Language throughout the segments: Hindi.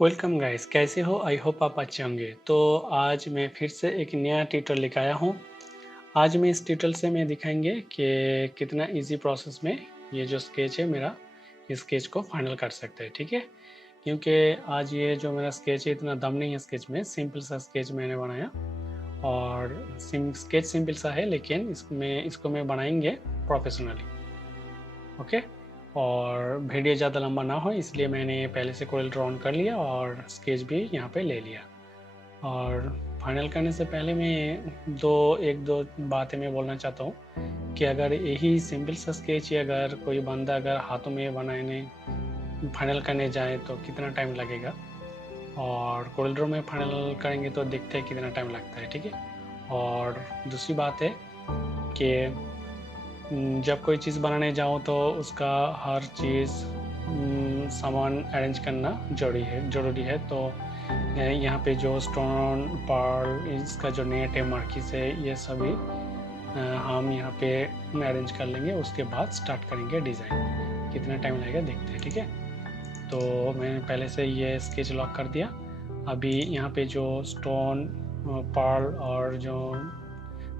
वेलकम गाइस, कैसे हो? आई होप आप अच्छे होंगे। तो आज मैं फिर से एक नया ट्यूटोरियल लेकर आया हूँ। आज मैं इस ट्यूटोरियल से मैं दिखाएंगे कि कितना इजी प्रोसेस में ये जो स्केच है मेरा, इस स्केच को फाइनल कर सकते हैं। ठीक है, क्योंकि आज ये जो मेरा स्केच है इतना दम नहीं है स्केच में, सिंपल सा स्केच मैंने बनाया और स्केच सिंपल सा है, लेकिन इसको मैं बनाएंगे प्रोफेशनली। ओके, और वीडियो ज़्यादा लंबा ना हो इसलिए मैंने पहले से कोरेल ड्रा ऑन कर लिया और स्केच भी यहाँ पे ले लिया। और फाइनल करने से पहले मैं एक दो बातें मैं बोलना चाहता हूँ कि अगर यही सिंपल सा स्केच ही अगर कोई बंदा अगर हाथों में बनाने फाइनल करने जाए तो कितना टाइम लगेगा, और कोरेल ड्रा में फाइनल करेंगे तो देखते हैं कितना टाइम लगता है। ठीक है, और दूसरी बात है कि जब कोई चीज़ बनाने जाओ तो उसका हर चीज़ सामान अरेंज करना ज़रूरी है। तो यहाँ पे जो स्टोन पर्ल इसका जो नेट है मार्किस है ये सभी हम यहाँ पे अरेंज कर लेंगे, उसके बाद स्टार्ट करेंगे डिज़ाइन। कितना टाइम लगेगा देखते हैं। ठीक है, तो मैंने पहले से ये स्केच लॉक कर दिया। अभी यहाँ पे जो स्टोन पर्ल और जो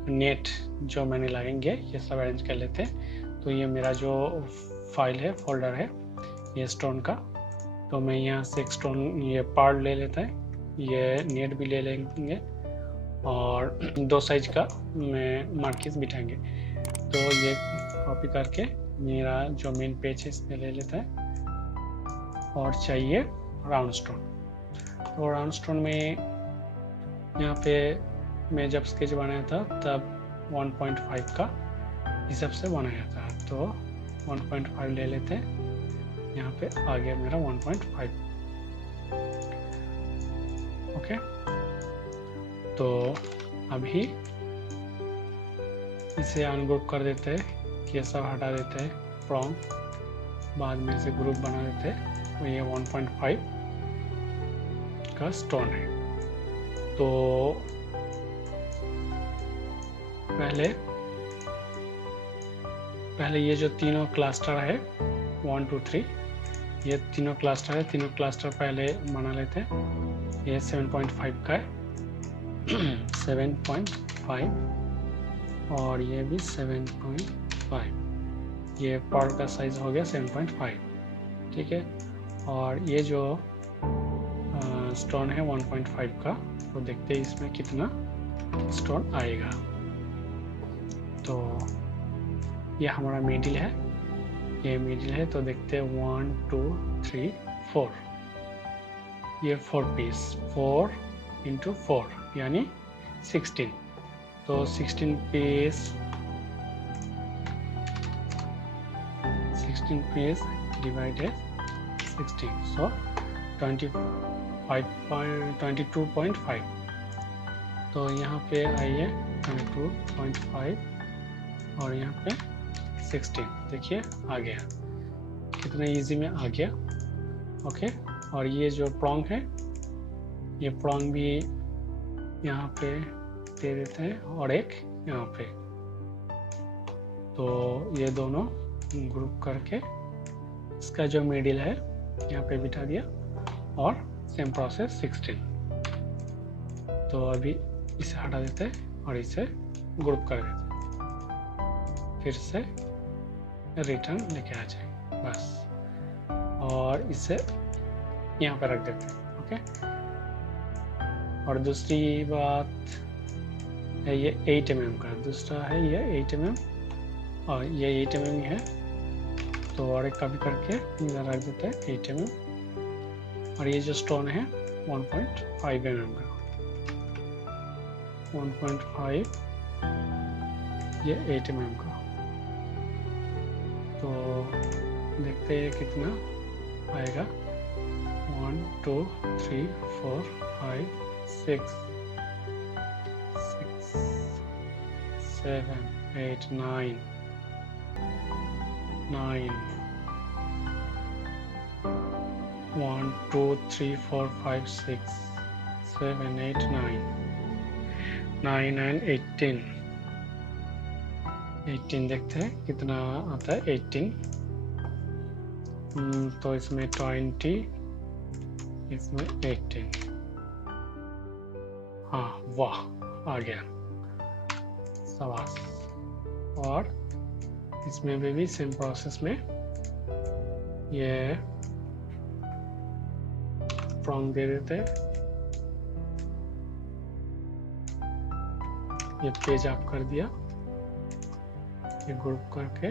नेट जो मैंने लगेंगे ये सब अरेंज कर लेते हैं। तो ये मेरा जो फाइल है, फोल्डर है ये स्टोन का, तो मैं यहाँ से एक स्टोन ये पर्ल ले लेता है, ये नेट भी ले लेंगे और दो साइज का मैं मार्किस बिठाएंगे। तो ये कॉपी करके मेरा जो मेन पेज है इसमें ले लेता है। और चाहिए राउंड स्टोन। तो राउंड स्टोन में यहाँ पे मैं जब स्केच बनाया था तब 1.5 का हिसाब से बनाया था, तो 1.5 ले लेते हैं। यहाँ पे आ गया मेरा 1.5। ओके, तो अभी इसे अनग्रुप कर देते हैं, ये सब हटा देते हैं फ्रॉम, बाद में इसे ग्रुप बना देते हैं। तो ये 1.5 का स्टोन है। तो पहले ये जो तीनों क्लस्टर है 1 2 3, ये तीनों क्लस्टर है, तीनों क्लस्टर पहले बना लेते हैं। ये 7.5 का है 7.5, और ये भी 7.5। ये पर्ल का साइज हो गया 7.5। ठीक है, और ये जो स्टोन है 1.5 का, तो देखते हैं इसमें कितना स्टोन आएगा। तो ये हमारा मिडिल है, ये मिडिल है, तो देखते हैं 1 2 3 4, ये 4 पीस, 4 इंटू 4 यानी 16। तो 16 पीस डिवाइडेड 16, सो 22.5। तो यहाँ पे आइए 22.5 और यहाँ पे 16, देखिए आ गया, कितना इजी में आ गया। ओके, और ये जो प्रोंग है ये प्रोंग भी यहाँ पे दे देते हैं और एक यहाँ पे, तो ये दोनों ग्रुप करके इसका जो मिडिल है यहाँ पे बिठा दिया, और सेम प्रोसेस 16। तो अभी इसे हटा देते हैं और इसे ग्रुप कर देते हैं, फिर से रिटर्न लेके आ जाए बस, और इसे यहाँ पे रख देते हैं। ओके, और दूसरी बात है ये 8 mm का, दूसरा है ये 8 mm, और ये 8 mm है, तो और एक कॉपी करके इधर रख देते हैं 8 mm। और ये जो स्टोन है 1.5 mm का, 1.5, ये 8 mm का। तो देखते हैं कितना आएगा, 1 2 3 4 5 6 7 8 9 1 2 3 4 5 6 7 8 9 and 18 देखते हैं कितना आता है 18। तो इसमें 20 इसमें 18। हाँ वाह, आ गया, शाबाश। और इसमें भी सेम प्रोसेस में ये प्रॉन्ग दे देते हैं। ये पेज आप कर दिया, ये ग्रुप करके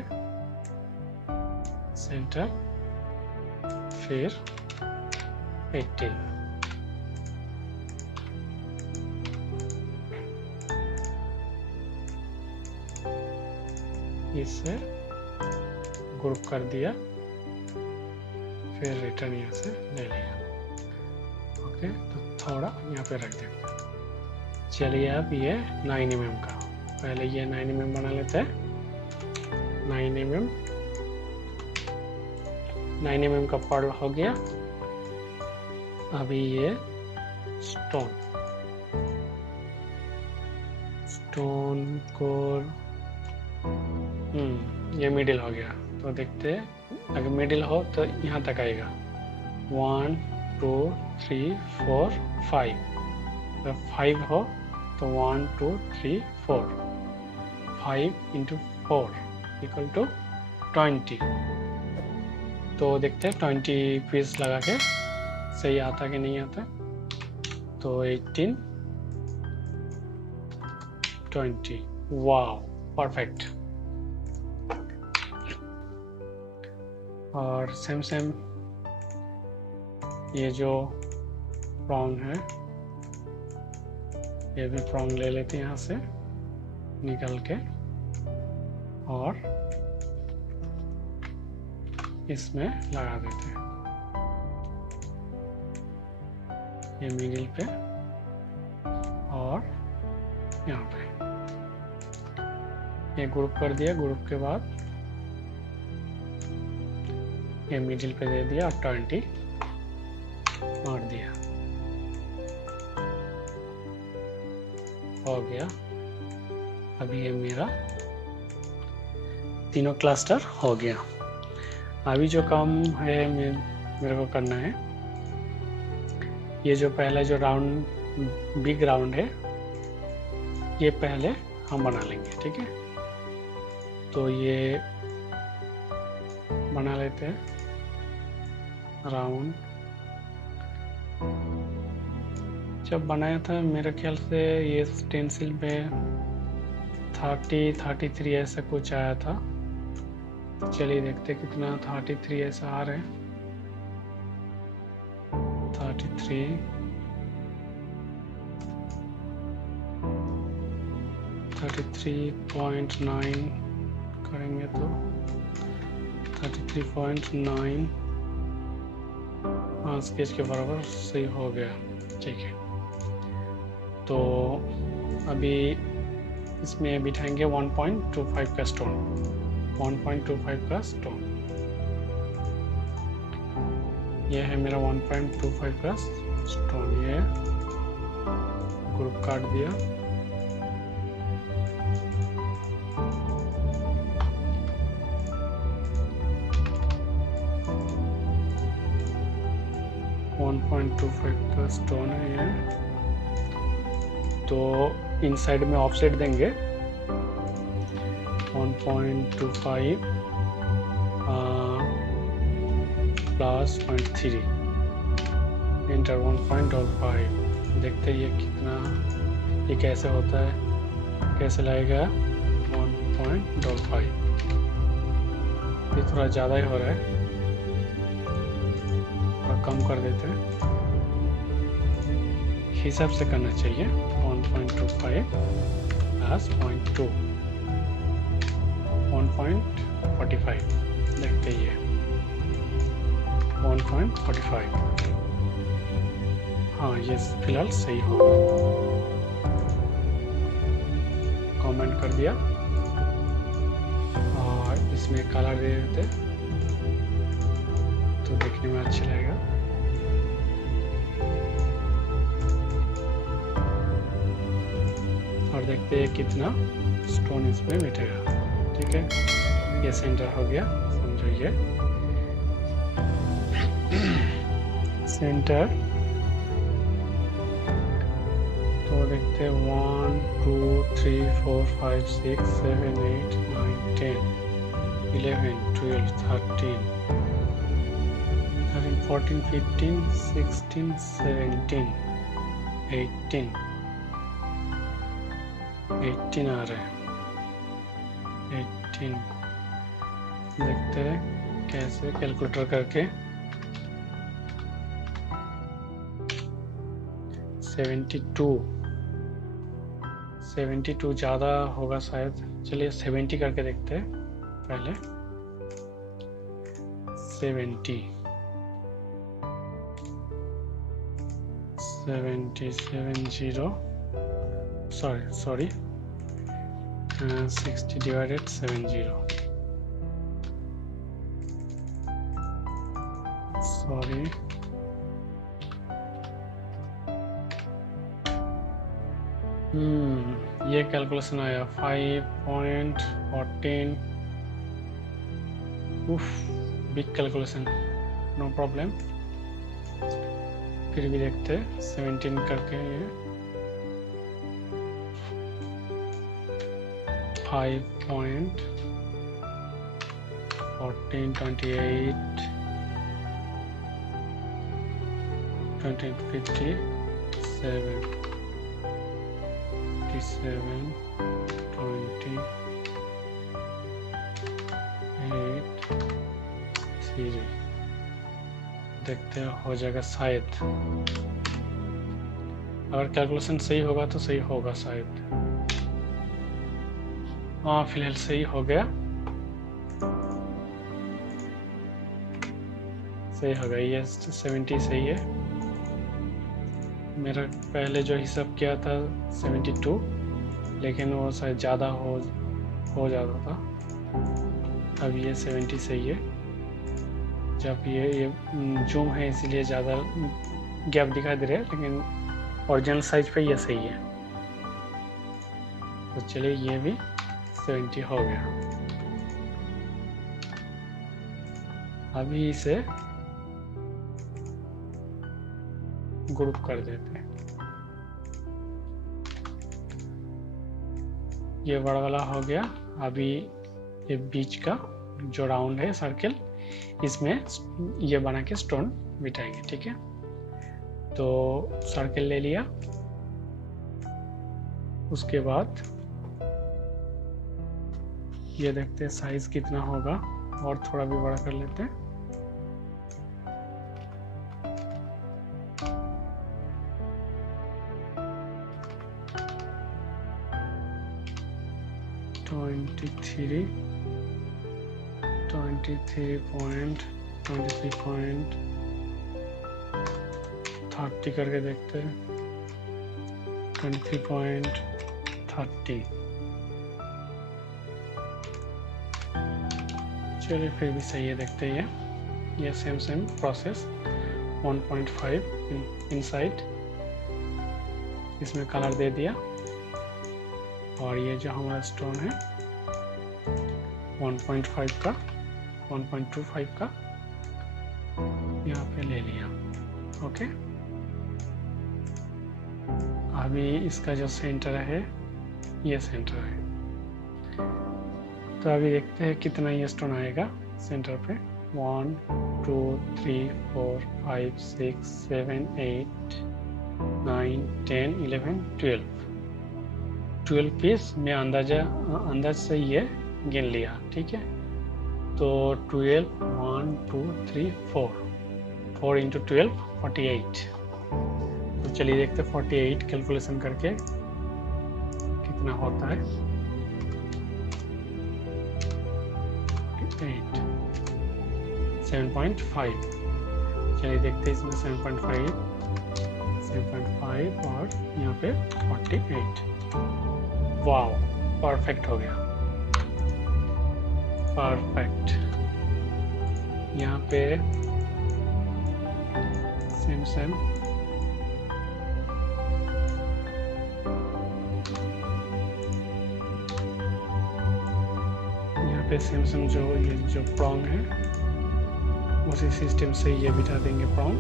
सेंटर, फिर 18। इससे ग्रुप कर दिया, फिर रिटर्न यहाँ से ले लिया। ओके, तो थोड़ा यहाँ पे रख देते हैं। चलिए अब ये 9 mm का, पहले ये 9 mm बना लेते हैं। 9 mm का पर्ल हो गया। अभी ये स्टोन को ये मिडिल हो गया, तो देखते हैं। अगर मिडिल हो तो यहाँ तक आएगा, 1 2 3 4 5। अगर 5 हो तो 1 2 3 4, 5 × 4 = 20। तो देखते हैं 20 पीस लगा के सही आता कि नहीं आता। तो 18 20, वाह परफेक्ट। और सेम ये जो प्रॉन्ग है, ये भी प्रॉन्ग ले लेते हैं यहाँ से निकल के, और इसमें लगा देते हैं ये मिडिल पे और यहाँ पे। ये ग्रुप कर दिया, ग्रुप के बाद ये मिडिल पे दे दिया और 20 मार दिया, हो गया। अभी ये मेरा तीनों क्लस्टर हो गया। अभी जो काम है मेरे को करना है, ये जो पहला जो राउंड बिग राउंड है, ये पहले हम बना लेंगे, ठीक है। तो ये बना लेते हैं राउंड। जब बनाया था मेरे ख्याल से ये स्टेंसिल पे 33 ऐसा कुछ आया था। चलिए देखते कितना 33 ऐसा आ रहा है। 33.9 करेंगे तो 33.9 स्केच के बराबर सही हो गया, ठीक है। तो अभी इसमें बिठाएंगे 1.25 का स्टोन, 1.25 का स्टोन। ये है मेरा 1.25 का स्टोन। ये ग्रुप काट दिया, का स्टोन है ये। तो इनसाइड में ऑफसेट देंगे 1.25 प्लस 0.3 इंटर 1.25। देखते हैं ये कितना, ये कैसे होता है, कैसे लगेगा 1.25। ये थोड़ा ज़्यादा ही हो रहा है, थोड़ा कम कर देते हैं। हिसाब से करना चाहिए, 1.25 प्लस 0.2 1.45। देखते ही है 1.45। हाँ ये फिलहाल सही होगा। कमेंट कर दिया और इसमें कलर दे देते तो देखने में अच्छा लगेगा। और देखते हैं कितना स्टोन इसमें बैठेगा, ठीक है। ये सेंटर हो गया, समझो। ये सेंटर, तो देखते हैं 1 2 3 4 5 6 7 8 9 10 11 12 13 14 15 16 17 18 18 आ रहा है 18। देखते हैं कैसे कैलकुलेटर करके 72 ज़्यादा होगा शायद। चलिए 70 करके देखते हैं पहले। 70 सॉरी 60 divided 70 सॉरी ये कैलकुलेशन आया 5.14। Big calculation, no problem. फिर भी देखते हैं 17 करके ये 5.14 28 20 57 28 देखते हैं हो जाएगा शायद। अगर कैलकुलेशन सही होगा तो सही होगा शायद। हाँ फिलहाल सही हो गया, सही हो गया। ये 70 सही है। मेरा पहले जो हिसाब किया था 72, लेकिन वो शायद ज़्यादा हो जाता था। अब ये 70 सही है। जब ये जूम है इसीलिए ज़्यादा गैप दिखाई दे रहा है, लेकिन ओरिजिनल साइज पे ये सही है। तो चलिए ये भी 70 हो गया। अभी इसे ग्रुप कर देते हैं। ये बड़ा वाला हो गया। अभी ये बीच का जो राउंड है सर्कल, इसमें ये बना के स्टोन बिठाएंगे। ठीक है, तो सर्कल ले लिया। उसके बाद ये देखते हैं साइज कितना होगा, और थोड़ा भी बड़ा कर लेते हैं। .30 करके देखते हैं। 23.30। चलिए फिर भी सही है, देखते हैं। ये सेम प्रोसेस 1.5 इनसाइड इसमें कलर दे दिया, और ये जो हमारा स्टोन है 1.5 का 1.25 का यहाँ पे ले लिया। ओके, अभी इसका जो सेंटर है ये सेंटर है। तो अभी देखते हैं कितना ये स्टोन आएगा सेंटर पे। 1 2 3 4 5 6 7 8 9 10 11 12 पीस में अंदाज से ये गिन लिया। ठीक है, तो 12 1 2 3 4 into 12 48। तो चलिए देखते 48 कैलकुलेशन करके कितना होता है। 7.5। चलिए देखते हैं इसमें 7.5 और यहाँ पे 48। वाव, परफेक्ट हो गया, परफेक्ट। यहाँ पे सेम यहाँ पे सेम जो प्रॉन्ग है उसी सिस्टम से ये बिठा देंगे प्रॉन्ग।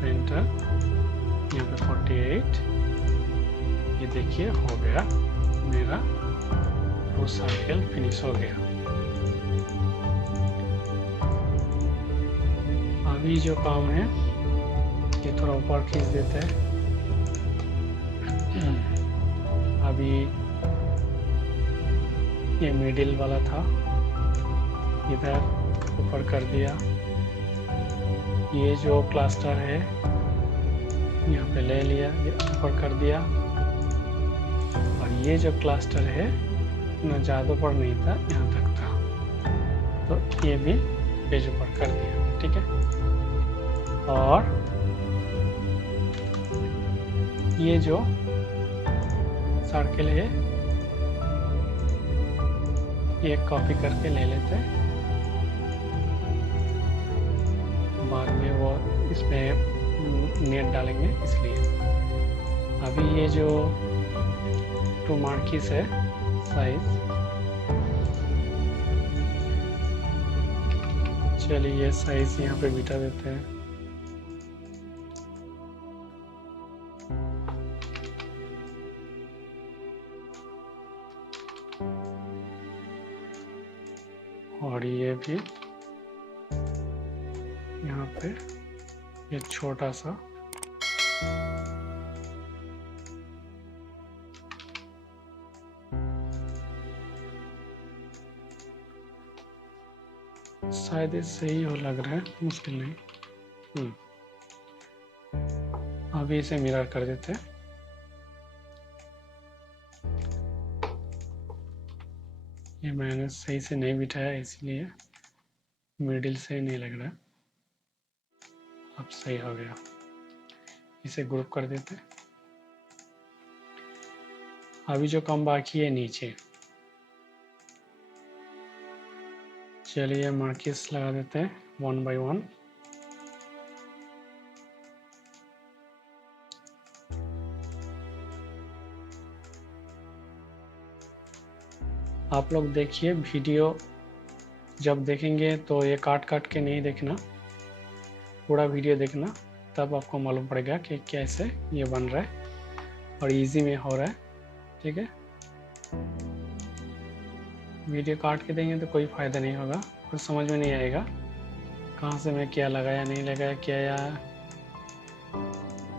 सेंटर, यहाँ पे 48। ये देखिए हो गया, मेरा 2 सर्कल फिनिश हो गया। अभी जो काम है ये थोड़ा ऊपर खींच देते हैं। अभी ये मिडिल वाला था, इधर ऊपर कर दिया। ये जो क्लस्टर है यहाँ पे ले लिया, ये ऊपर कर दिया। और ये जो क्लस्टर है न ज़्यादा ऊपर नहीं था, यहाँ तक था, तो ये भी पेज ऊपर कर दिया। ठीक है। और ये जो सर्कल है ये कॉपी करके ले लेते हैं, बाद में वो इसमें नेट डालेंगे इसलिए। अभी ये जो 2 मार्किस है साइज, चलिए ये साइज यहाँ पे बिठा देते हैं। और ये भी यहाँ पे ये छोटा सा शायद ये सही हो लग रहा है, मुश्किल नहीं। अभी इसे मिरर कर देते हैं। ये मैंने सही से नहीं बिठाया इसलिए मिडिल से नहीं लग रहा। अब सही हो गया। इसे ग्रुप कर देते हैं। अभी जो काम बाकी है नीचे, चलिए मार्किस लगा देते हैं 1 बाय 1। आप लोग देखिए वीडियो जब देखेंगे तो ये काट काट के नहीं देखना, पूरा वीडियो देखना, तब आपको मालूम पड़ेगा कि कैसे ये बन रहा है और इजी में हो रहा है। ठीक है। वीडियो काट के देंगे तो कोई फ़ायदा नहीं होगा, कुछ समझ में नहीं आएगा कहाँ से मैं क्या लगाया नहीं लगाया, क्या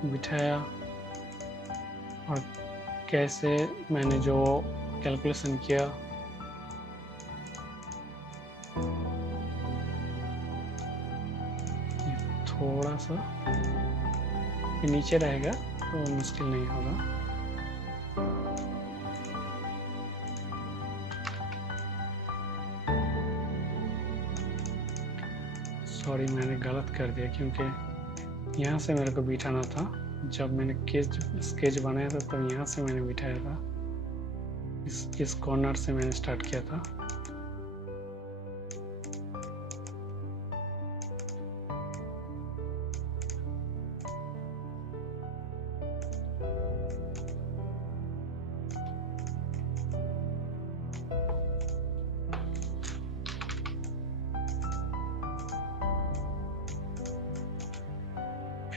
बिठाया और कैसे मैंने जो कैलकुलेशन किया। थोड़ा सा ये नीचे रहेगा तो मुश्किल नहीं होगा। सॉरी मैंने गलत कर दिया, क्योंकि यहाँ से मेरे को बिठाना था। जब मैंने स्केच बनाया था तब यहाँ से मैंने बिठाया था, इस कॉर्नर से मैंने स्टार्ट किया था।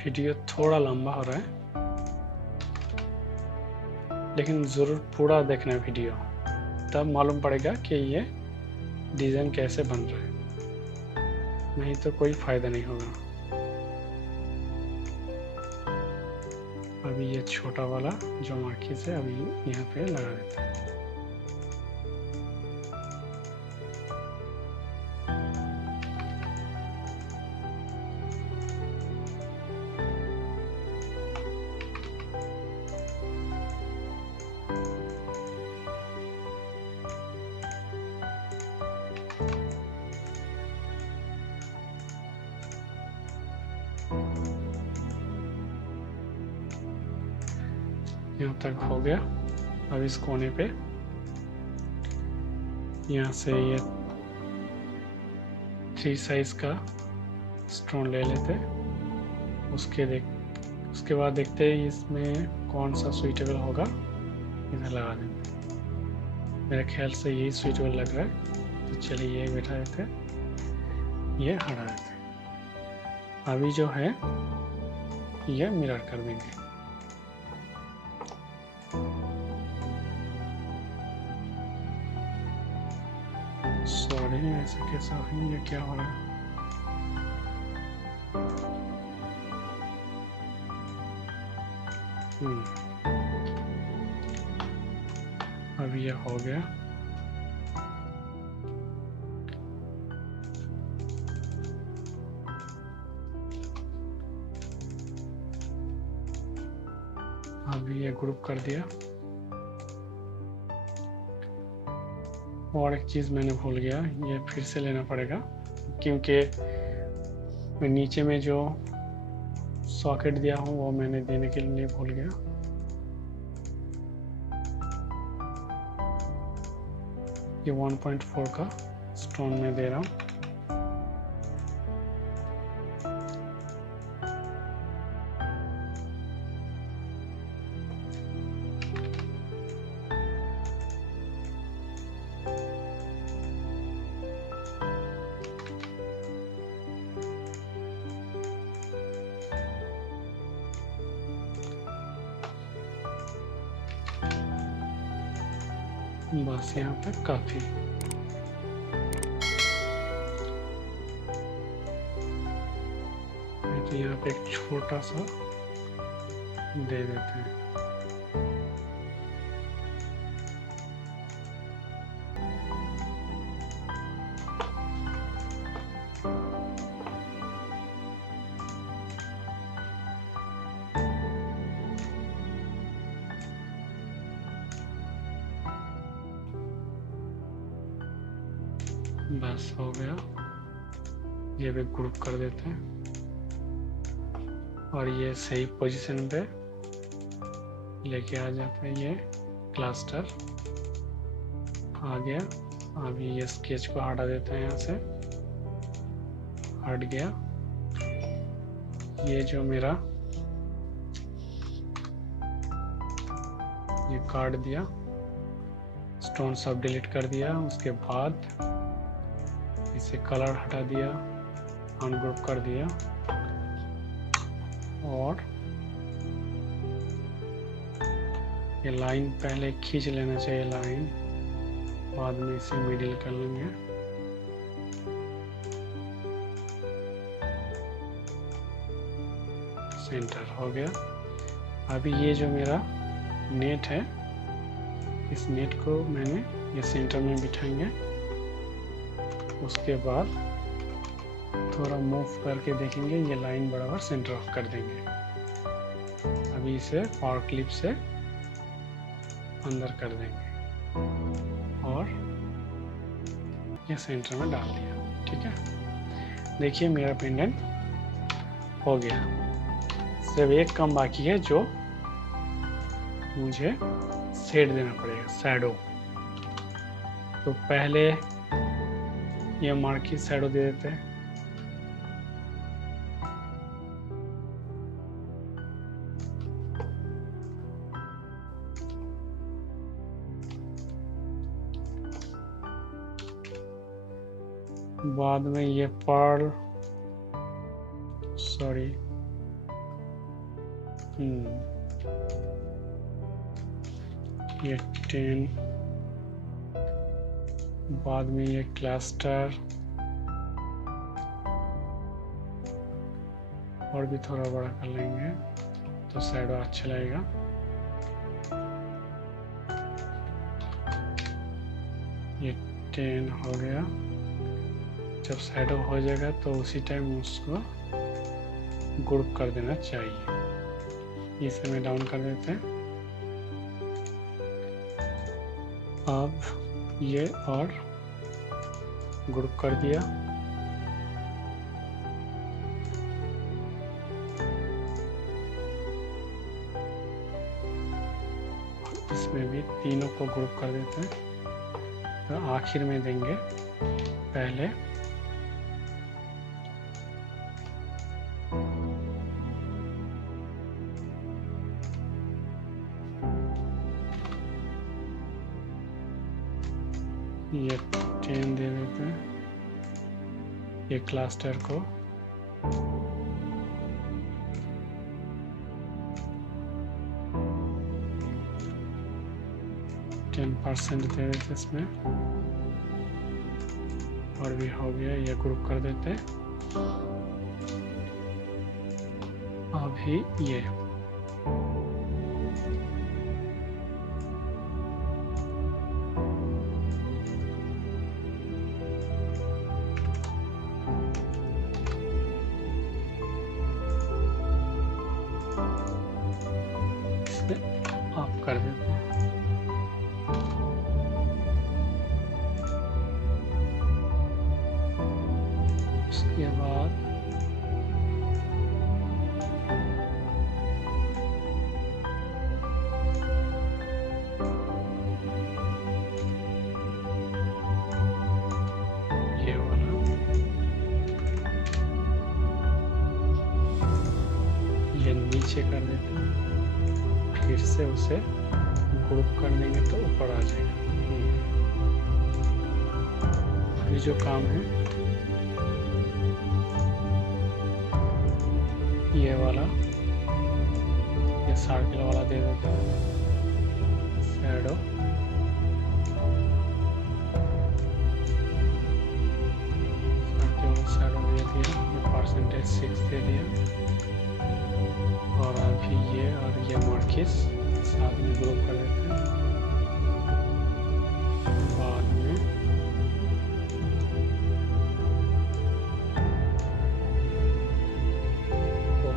वीडियो थोड़ा लंबा हो रहा है, लेकिन ज़रूर पूरा देखना वीडियो, तब मालूम पड़ेगा कि ये डिज़ाइन कैसे बन रहा है, नहीं तो कोई फ़ायदा नहीं होगा। अभी ये छोटा वाला जो मार्किस है अभी यहाँ पे लगा देते हैं। यहाँ तक हो गया। अब इस कोने पे यहाँ से ये 3 साइज का स्टोन ले लेते, उसके बाद देखते हैं इसमें कौन सा सुइटेबल होगा, इधर लगा देंगे। मेरे ख्याल से यही सुइटेबल लग रहा है, तो चलिए ये बैठा देते, ये हटा देते। अभी जो है ये मिरर कर देंगे। सॉरी, ऐसा कैसा है, ये क्या हो रहा है? अब ये हो गया। अभी ये ग्रुप कर दिया। और एक चीज़ मैंने भूल गया, ये फिर से लेना पड़ेगा क्योंकि मैं नीचे में जो सॉकेट दिया हूँ वो मैंने देने के लिए भूल गया। ये 1.4 का स्टोन में दे रहा हूँ। बस यहाँ पे काफ़ी। तो यहाँ पे एक छोटा सा दे देते हैं। बस हो गया। ये भी ग्रुप कर देते हैं और ये सही पोजीशन पे लेके आ जाता है। ये क्लस्टर आ गया। अभी ये स्केच को हटा देते हैं, यहाँ से हट गया। ये जो मेरा ये काट दिया, स्टोन सब डिलीट कर दिया। उसके बाद इसे कलर हटा दिया, अनग्रुप कर दिया और ये लाइन पहले खींच लेना चाहिए लाइन, बाद में इसे मिडिल कर लेंगे। सेंटर हो गया। अभी ये जो मेरा नेट है, इस नेट को मैंने ये सेंटर में बिठाएंगे। उसके बाद थोड़ा मूव करके देखेंगे, ये लाइन बराबर सेंटर कर देंगे। अभी इसे पावर क्लिप से अंदर कर देंगे और ये सेंटर में डाल दिया। ठीक है, देखिए मेरा पेंडेंट हो गया। सिर्फ एक काम बाकी है जो मुझे शेड देना पड़ेगा, शैडो। तो पहले ये मार्की शैडो दे देते हैं। बाद में ये पर्ल, सॉरी, ये 10, बाद में ये क्लस्टर और भी थोड़ा बड़ा कर लेंगे तो शैडो अच्छा लगेगा। ये 10 हो गया। जब शैडो हो जाएगा तो उसी टाइम उसको ग्रुप कर देना चाहिए। इसे में डाउन कर देते हैं। अब ये और ग्रुप कर दिया। इसमें भी तीनों को ग्रुप कर देते हैं। तो आखिर में देंगे पहले ये 10 दे देते हैं। ये क्लस्टर को % दे देते इसमें, और भी हो गया, ये ग्रुप कर देते। अभी ये ऑफ कर देते हैं। उसके बाद ये वाला ये नीचे कर देते हैं, फिर से उसे ग्रुप कर देंगे तो ऊपर आ जाएगा। अभी जो काम है ये वाला, ये सर्किल वाला दे देते हैं, शैडो दे दिया, ये %6 दे दिया, और अभी ये और ये मार्किस साथ में ग्रुप कर देते हैं। बाद में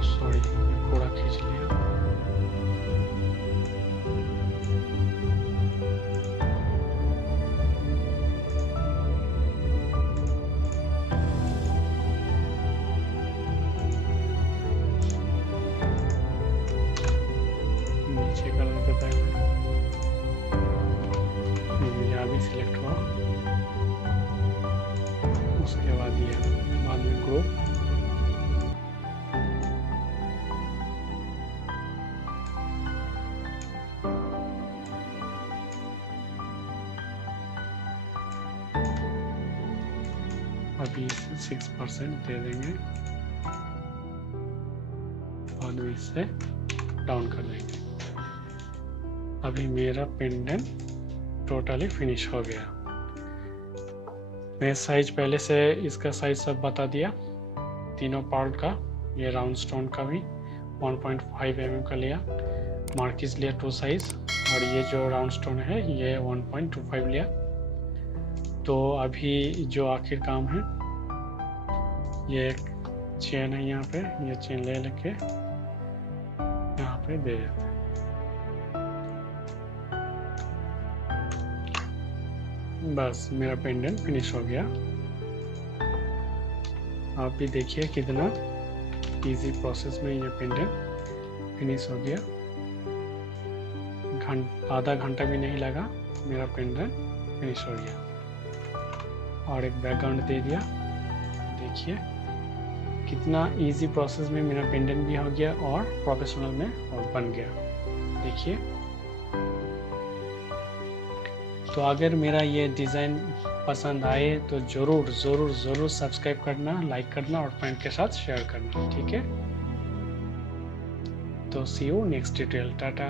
सॉरी, पूरा खींच लिया। नीचे कर देते पहले, यहाँ भी सिलेक्ट हुआ, उसके बाद ये बाद में ग्रुप, अभी 6% दे देंगे, बाद में इससे डाउन कर देंगे। अभी मेरा पेंडेंट टोटली फिनिश हो गया। मैं साइज पहले से इसका साइज सब बता दिया, तीनों पार्ट का। ये राउंड स्टोन का भी 1.5 mm का लिया, मार्किस लिया 2 साइज, और ये जो राउंड स्टोन है ये 1.25 लिया। तो अभी जो आखिर काम है, ये एक चेन है यहाँ पे, ये चेन ले लेके यहाँ पे दे देते हैं। बस मेरा पेंडेंट फिनिश हो गया। आप भी देखिए कितना इजी प्रोसेस में ये पेंडेंट फिनिश हो गया। आधा घंटा भी नहीं लगा, मेरा पेंडेंट फिनिश हो गया। और एक बैकग्राउंड दे दिया, देखिए कितना इजी प्रोसेस में मेरा पेंडेंट भी हो गया और प्रोफेशनल में और बन गया। देखिए, तो अगर मेरा ये डिज़ाइन पसंद आए तो ज़रूर ज़रूर ज़रूर सब्सक्राइब करना, लाइक करना और फ्रेंड के साथ शेयर करना, ठीक है। तो सी यू नेक्स्ट ट्यूटोरियल, टाटा।